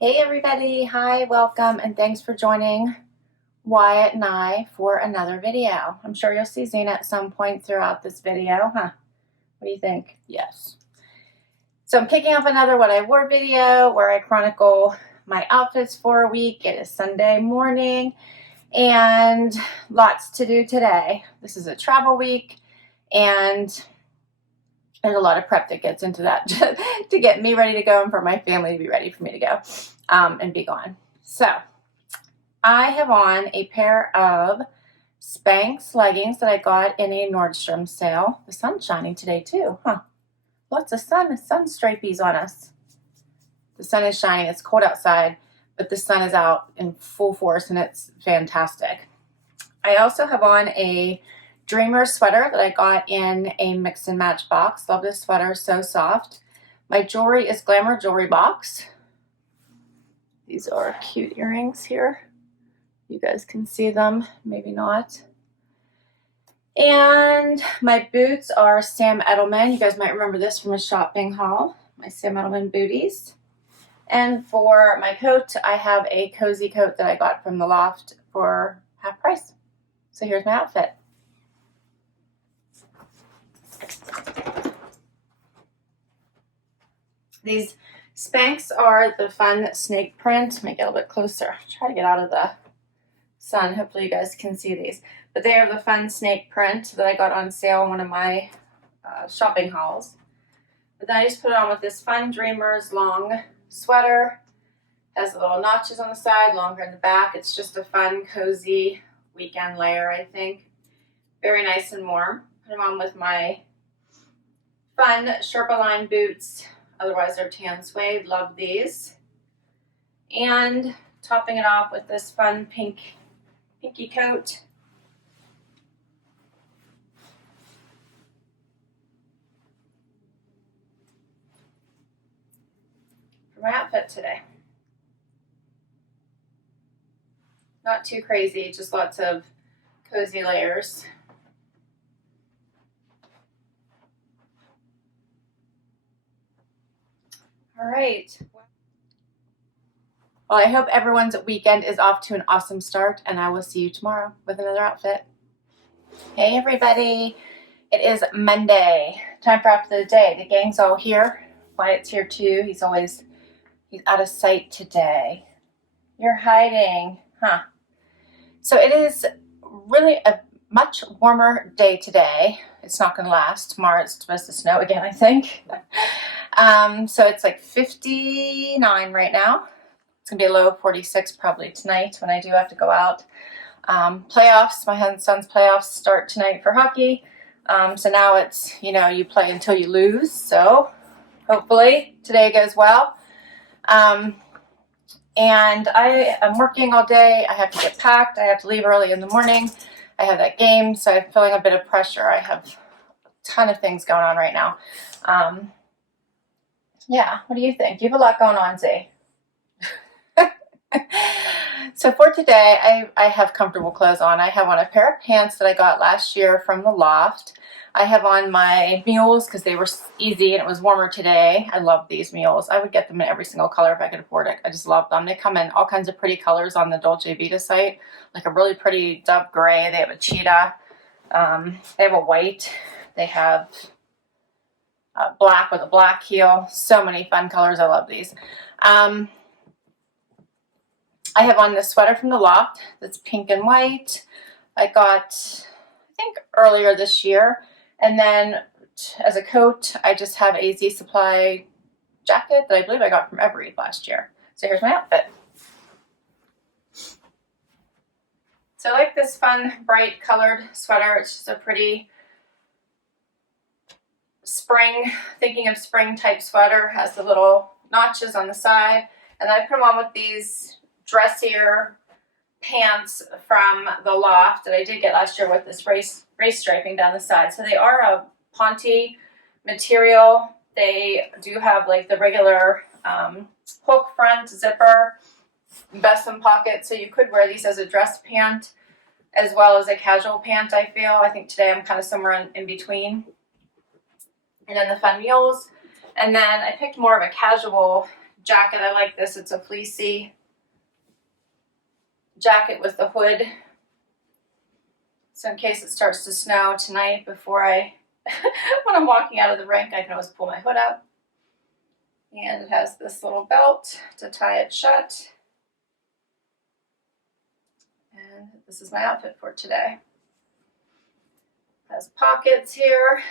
Hey everybody, hi, welcome, and thanks for joining Wyatt and I for another video. I'm sure you'll see Zena at some point throughout this video, huh? What do you think? Yes. So I'm kicking off another What I Wore video where I chronicle my outfits for a week. It is Sunday morning and lots to do today. This is a travel week and there's a lot of prep that gets into that to get me ready to go and for my family to be ready for me to go and be gone. So I have on a pair of Spanx leggings that I got in a Nordstrom sale. The sun's shining today too, huh? Lots of sun stripies on us. The sun is shining. It's cold outside, but the sun is out in full force and it's fantastic. I also have on a Dreamer sweater that I got in a mix and match box. Love this sweater, so soft. My jewelry is Glamour Jewelry Box. These are cute earrings here. You guys can see them, maybe not. And my boots are Sam Edelman. You guys might remember this from a shopping haul. My Sam Edelman booties. And for my coat, I have a cozy coat that I got from the Loft for half price. So here's my outfit. These Spanx are the fun snake print. Let me get a little bit closer. Try to get out of the sun. Hopefully you guys can see these. But they are the fun snake print that I got on sale in one of my shopping hauls. But then I just put it on with this fun Dreamers long sweater. Has the little notches on the side, longer in the back. It's just a fun, cozy weekend layer, I think. Very nice and warm. Put them on with my fun Sherpa line boots. Otherwise they're tan suede. Love these. And topping it off with this fun pinky coat. For my outfit today. Not too crazy, just lots of cozy layers. All right. Well, I hope everyone's weekend is off to an awesome start, and I will see you tomorrow with another outfit. Hey, everybody. It is Monday. Time for outfit of the day. The gang's all here. Wyatt's here, too. He's out of sight today. You're hiding, huh? So it is really a much warmer day today. It's not going to last. Tomorrow it's supposed to snow again, I think. So it's like 59 right now. It's going to be a low of 46 probably tonight when I do have to go out. Playoffs, my son's playoffs start tonight for hockey. So now it's, you play until you lose. So hopefully today goes well. And I am working all day. I have to get packed. I have to leave early in the morning. I have that game, so I'm feeling a bit of pressure. I have a ton of things going on right now. Yeah, what do you think? You have a lot going on, Zay. So for today, I have comfortable clothes on. I have on a pair of pants that I got last year from the Loft. I have on my mules because they were easy and it was warmer today. I love these mules. I would get them in every single color if I could afford it. I just love them. They come in all kinds of pretty colors on the Dolce Vita site, like a really pretty dove gray. They have a cheetah. They have a white. They have black with a black heel. So many fun colors. I love these. I have on this sweater from the Loft that's pink and white. I got, I think, earlier this year. And then as a coat, I just have a Z Supply jacket that I believe I got from Evereve last year. So here's my outfit. So I like this fun, bright colored sweater. It's just a pretty spring, thinking of spring type sweater. Has the little notches on the side. And I put them on with these dressier pants from the Loft that I did get last year with this race striping down the side. So they are a ponte material. They do have like the regular hook front zipper, button pocket. So you could wear these as a dress pant as well as a casual pant, I feel. I think today I'm kind of somewhere in between. And then the fun mules. And then I picked more of a casual jacket. I like this. It's a fleecy jacket with the hood. So in case it starts to snow tonight before when I'm walking out of the rink, I can always pull my hood up. And it has this little belt to tie it shut. And this is my outfit for today. It has pockets here.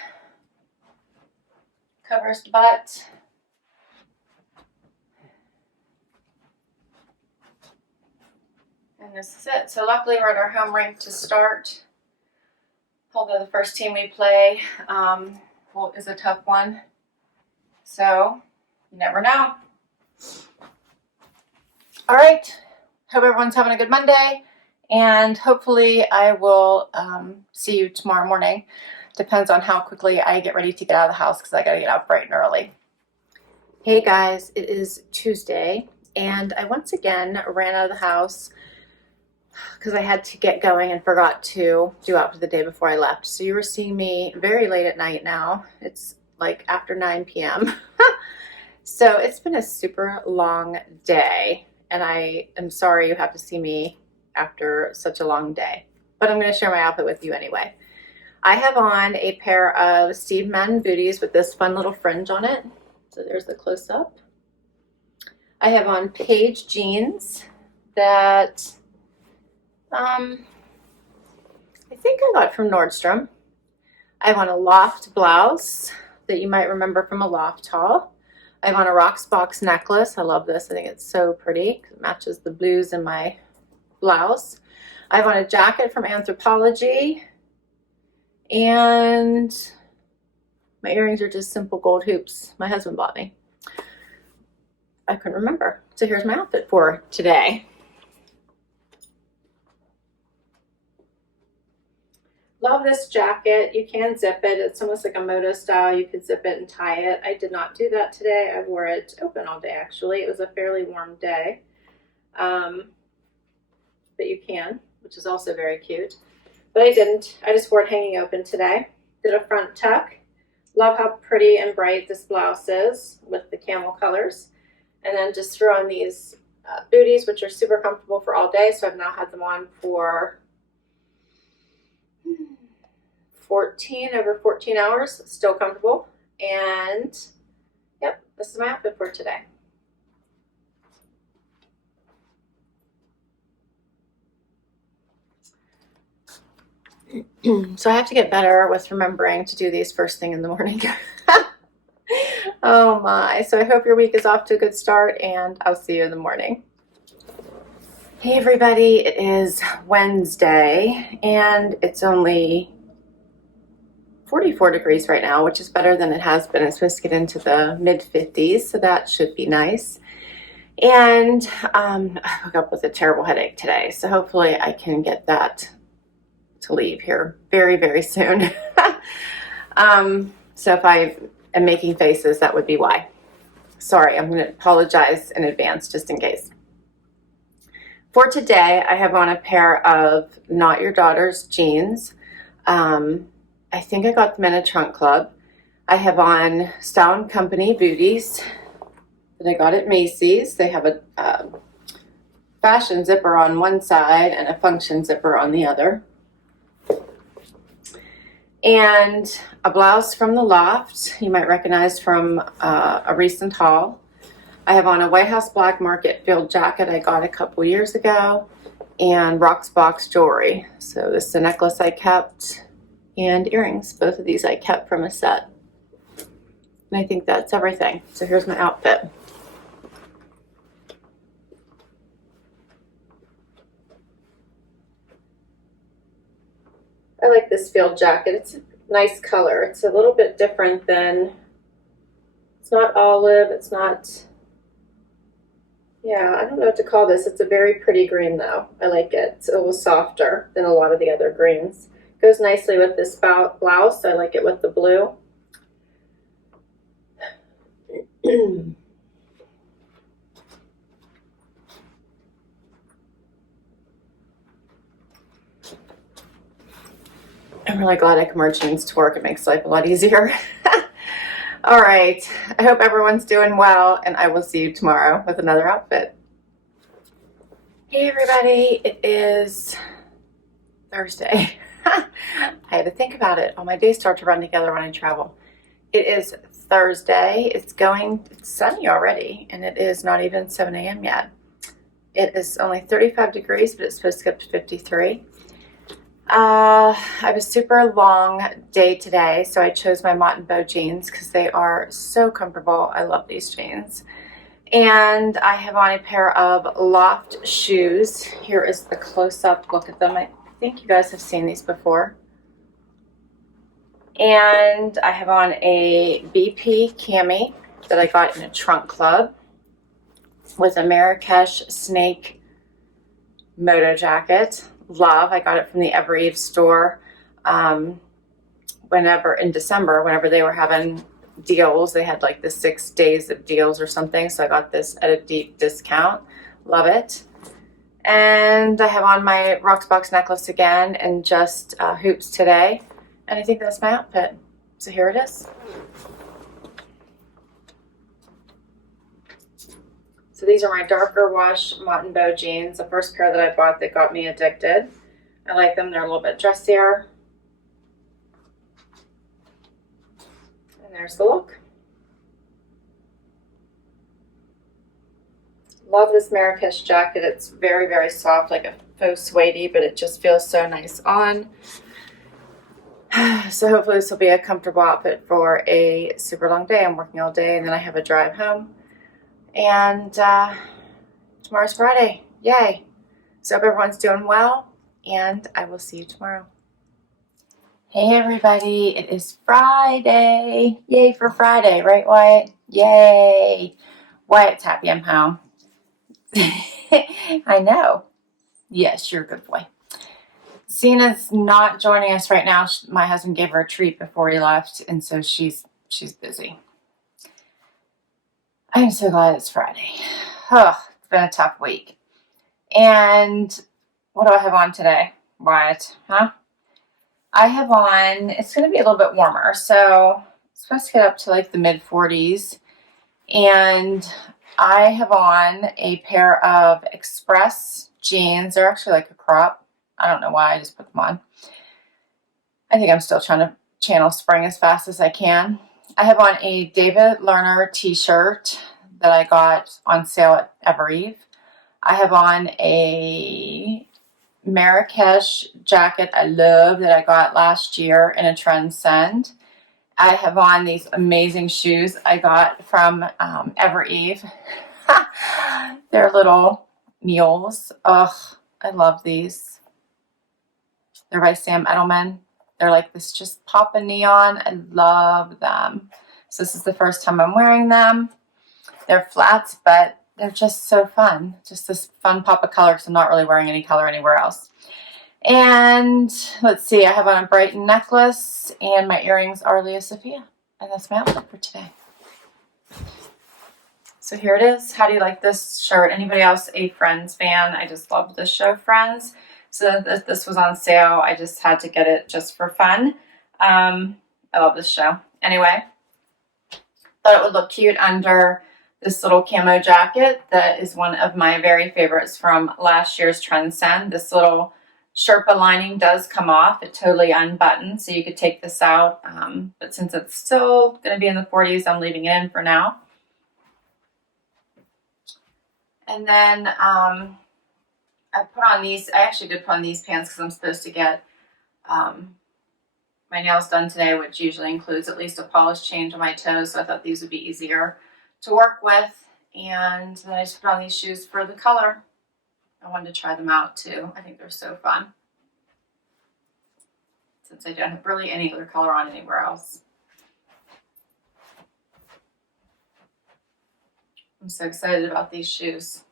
Covers the butt. And this is it. So luckily we're at our home rink to start. Although the first team we play is a tough one. So you never know. All right. Hope everyone's having a good Monday. And hopefully I will see you tomorrow morning. Depends on how quickly I get ready to get out of the house because I got to get out bright and early. Hey guys, it is Tuesday. And I once again ran out of the house because I had to get going and forgot to do outfit the day before I left. So you were seeing me very late at night now. It's like after 9 p.m. So it's been a super long day, and I am sorry you have to see me after such a long day, but I'm going to share my outfit with you anyway. I have on a pair of Steve Madden booties with this fun little fringe on it. So there's the close-up. I have on Paige jeans that I think I got from Nordstrom. I have on a Loft blouse that you might remember from a Loft haul. I have on a Rocksbox necklace. I love this. I think it's so pretty because it matches the blues in my blouse. I have on a jacket from Anthropologie. And my earrings are just simple gold hoops my husband bought me. I couldn't remember. So here's my outfit for today. Love this jacket. You can zip it. It's almost like a moto style. You could zip it and tie it. I did not do that today. I wore it open all day actually. It was a fairly warm day. But you can, which is also very cute. But I didn't. I just wore it hanging open today. Did a front tuck. Love how pretty and bright this blouse is with the camel colors. And then just threw on these booties, which are super comfortable for all day. So I've now had them on for over 14 hours, still comfortable. And yep, this is my outfit for today. So I have to get better with remembering to do these first thing in the morning. Oh my. So I hope your week is off to a good start, and I'll see you in the morning. Hey everybody, it is Wednesday and it's only 44 degrees right now, which is better than it has been. It's supposed to get into the mid 50s, so that should be nice. And I woke up with a terrible headache today, so hopefully I can get that to leave here very, very soon. So if I am making faces, that would be why. Sorry, I'm going to apologize in advance just in case. For today, I have on a pair of Not Your Daughter's jeans. I think I got them in a trunk club. I have on Style & Company booties that I got at Macy's. They have a fashion zipper on one side and a function zipper on the other. And a blouse from the Loft, you might recognize from a recent haul. I have on a White House Black Market field jacket I got a couple years ago, and Rocksbox jewelry. So this is a necklace I kept, and earrings. Both of these I kept from a set. And I think that's everything. So here's my outfit. I like this field jacket. It's a nice color. It's a little bit different than, it's not olive, it's not, yeah, I don't know what to call this. It's a very pretty green though. I like it. It's a little softer than a lot of the other greens. Goes nicely with this blouse. I like it with the blue. I'm really glad I can wear jeans to work. It makes life a lot easier. All right, I hope everyone's doing well, and I will see you tomorrow with another outfit. Hey everybody, it is Thursday. I had to think about it. All my days start to run together when I travel. It is Thursday. It's sunny already, and it is not even 7 a.m. yet. It is only 35 degrees, but it's supposed to get up to 53. I have a super long day today, so I chose my Mott & Bow jeans because they are so comfortable. I love these jeans. And I have on a pair of Loft shoes. Here is the close-up look at them. I think you guys have seen these before. And I have on a BP cami that I got in a trunk club with a Marrakech snake moto jacket. Love. I got it from the Evereve store in December, whenever they were having deals. They had like the 6 days of deals or something, so I got this at a deep discount. Love it. And I have on my Rocksbox necklace again and just hoops today, and I think that's my outfit. So here it is. So these are my darker wash Mott & Bow jeans, the first pair that I bought that got me addicted. I like them. They're a little bit dressier. And there's the look. Love this Marrakech jacket. It's very, very soft, like a faux suede, but it just feels so nice on. So hopefully this will be a comfortable outfit for a super long day. I'm working all day, and then I have a drive home. And tomorrow's Friday. Yay. So hope everyone's doing well, and I will see you tomorrow. Hey everybody, it is Friday. Yay for Friday, right Wyatt? Yay. Wyatt's happy I'm home. I know. Yes, you're a good boy. Zena's not joining us right now. My husband gave her a treat before he left, and so she's busy. I'm so glad it's Friday. Oh, it's been a tough week. And what do I have on today, Wyatt? Huh? I have on, it's going to be a little bit warmer, so it's supposed to get up to like the mid 40s. And I have on a pair of Express jeans. They're actually like a crop. I don't know why, I just put them on. I think I'm still trying to channel spring as fast as I can. I have on a David Lerner t-shirt that I got on sale at Evereve. I have on a Marrakech jacket I love that I got last year in a Trendsend. I have on these amazing shoes I got from Evereve. They're little mules. Ugh, I love these. They're by Sam Edelman. They're like this just pop of neon. I love them. So this is the first time I'm wearing them. They're flats, but they're just so fun. Just this fun pop of color because I'm not really wearing any color anywhere else. And let's see, I have on a Brighton necklace, and my earrings are Lia Sophia. And that's my outfit for today. So here it is. How do you like this shirt? Anybody else a Friends fan? I just love this show, Friends. So this was on sale. I just had to get it just for fun. I love this show. Anyway, thought it would look cute under this little camo jacket that is one of my very favorites from last year's Trendsend. This little Sherpa lining does come off. It totally unbuttons, so you could take this out. But since it's still going to be in the 40s, I'm leaving it in for now. And then I put on these. I actually did put on these pants because I'm supposed to get my nails done today, which usually includes at least a polish change on my toes. So I thought these would be easier to work with. And then I just put on these shoes for the color. I wanted to try them out too. I think they're so fun, since I don't have really any other color on anywhere else. I'm so excited about these shoes.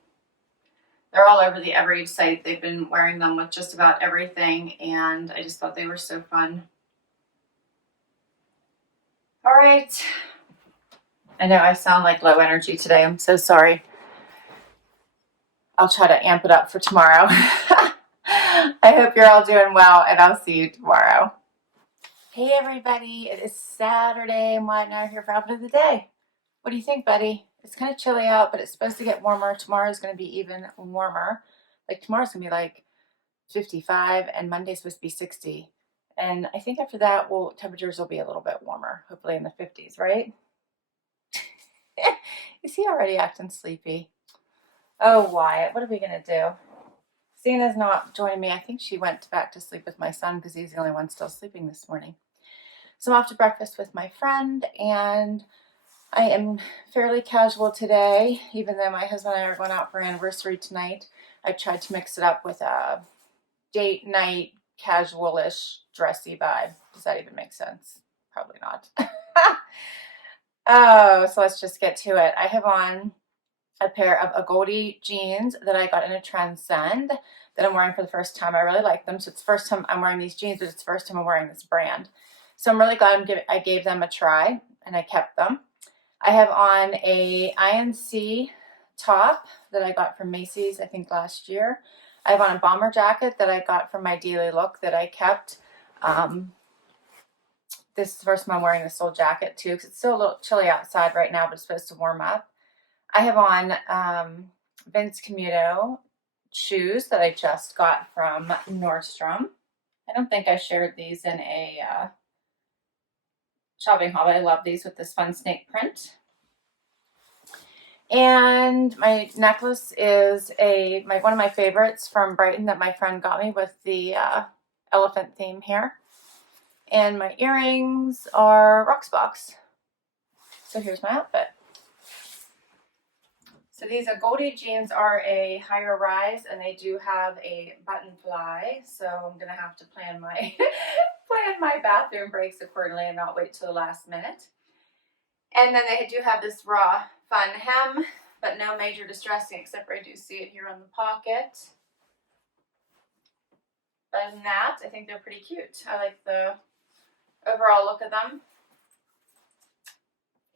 They're all over the Evereve site. They've been wearing them with just about everything, and I just thought they were so fun. All right. I know I sound like low energy today. I'm so sorry. I'll try to amp it up for tomorrow. I hope you're all doing well, and I'll see you tomorrow. Hey everybody, it is Saturday and Wyatt and I are here for outfit of the day. What do you think, buddy? It's kind of chilly out, but it's supposed to get warmer. Tomorrow is going to be even warmer. Like tomorrow's going to be like 55 and Monday's supposed to be 60. And I think after that, temperatures will be a little bit warmer, hopefully in the 50s, right? Is he already acting sleepy? Oh, Wyatt, what are we going to do? Zena's not joining me. I think she went back to sleep with my son because he's the only one still sleeping this morning. So I'm off to breakfast with my friend, and I am fairly casual today, even though my husband and I are going out for anniversary tonight. I tried to mix it up with a date night, casual-ish, dressy vibe. Does that even make sense? Probably not. Oh, so let's just get to it. I have on a pair of Agodi jeans that I got in a Trendsend that I'm wearing for the first time. I really like them. So it's the first time I'm wearing these jeans, but it's the first time I'm wearing this brand. So I'm really glad I gave them a try and I kept them. I have on a INC top that I got from Macy's, I think last year. I have on a bomber jacket that I got from my daily look that I kept. This is the first time I'm wearing this old jacket too, because it's still a little chilly outside right now, but it's supposed to warm up. I have on Vince Camuto shoes that I just got from Nordstrom. I don't think I shared these in a shopping haul, but I love these with this fun snake print. And my necklace is one of my favorites from Brighton that my friend got me with the elephant theme here. And my earrings are Rocksbox. So here's my outfit. So these Agodi jeans are a higher rise, and they do have a button fly. So I'm gonna have to plan my bathroom breaks accordingly and not wait till the last minute. And then they do have this raw fun hem, but no major distressing, except for I do see it here on the pocket. But other than that, I think they're pretty cute. I like the overall look of them.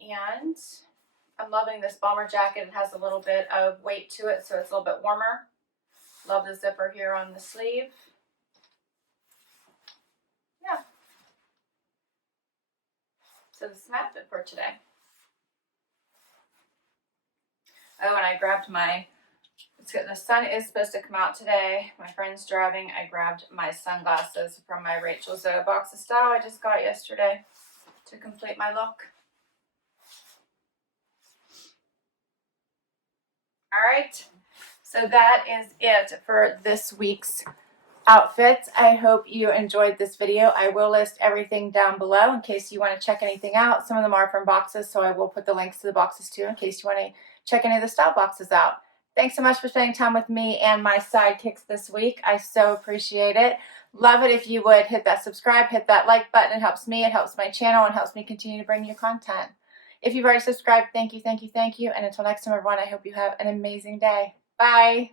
And I'm loving this bomber jacket. It has a little bit of weight to it, so it's a little bit warmer. Love the zipper here on the sleeve. Yeah. So this is my outfit for today. Oh, and I grabbed the sun is supposed to come out today. My friend's driving. I grabbed my sunglasses from my Rachel Zoe box of style I just got yesterday to complete my look. All right, so that is it for this week's outfits. I hope you enjoyed this video. I will list everything down below in case you want to check anything out. Some of them are from boxes, so I will put the links to the boxes too in case you want to check any of the style boxes out. Thanks so much for spending time with me and my sidekicks this week. I so appreciate it. Love it if you would hit that subscribe, hit that like button. It helps me, it helps my channel, and helps me continue to bring you content. If you've already subscribed, thank you, thank you, thank you. And until next time, everyone, I hope you have an amazing day. Bye.